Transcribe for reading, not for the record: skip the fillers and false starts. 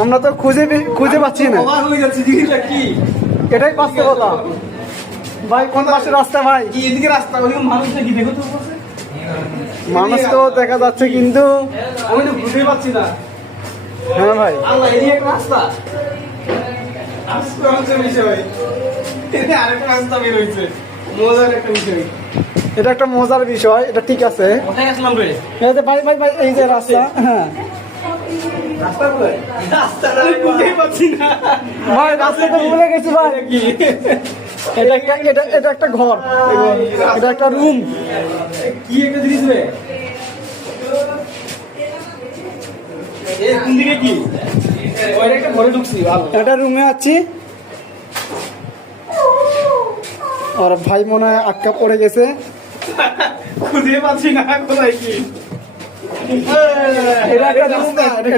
আমরা তো খুঁজে পাচ্ছি না। এটাই বাস্তবতা ভাই। কোন পাশে রাস্তা ভাই? এদিকে রাস্তা, ওদিকে মানুষ নাকি দেখো তো? মানুষ তো দেখা যাচ্ছে কিন্তু আমি তো বুঝতেই পারছি না। হ্যাঁ ভাই, আল্লাহ, এদিকে একটা রাস্তা। আজকে হচ্ছে বিষয়, এটা আরেকটা রাস্তা বের হয়েছে। মজার একটা বিষয়। এটা একটা মজার বিষয়, এটা ঠিক আছে। কোথায় আসলাম রে? এই যে ভাই ভাই ভাই, এই যে রাস্তা। হ্যাঁ রাস্তা কোথায়? রাস্তাটা আমি বুঝতেই পারছি না ভাই, রাস্তাটা ভুলে গেছি ভাই। এটা একটা ঘর, এটা একটা রুম। কি একটা জিনিস রে? এই কোন দিকে কি? ওইটা একটা ঘরে ঢুকছি। ভালো, এটা রুমে আছি। আর ভাই মনে হয় আটকা পড়ে গেছে। খুঁজে পাচ্ছি না কোথায় কি। এটা একটা রাস্তা।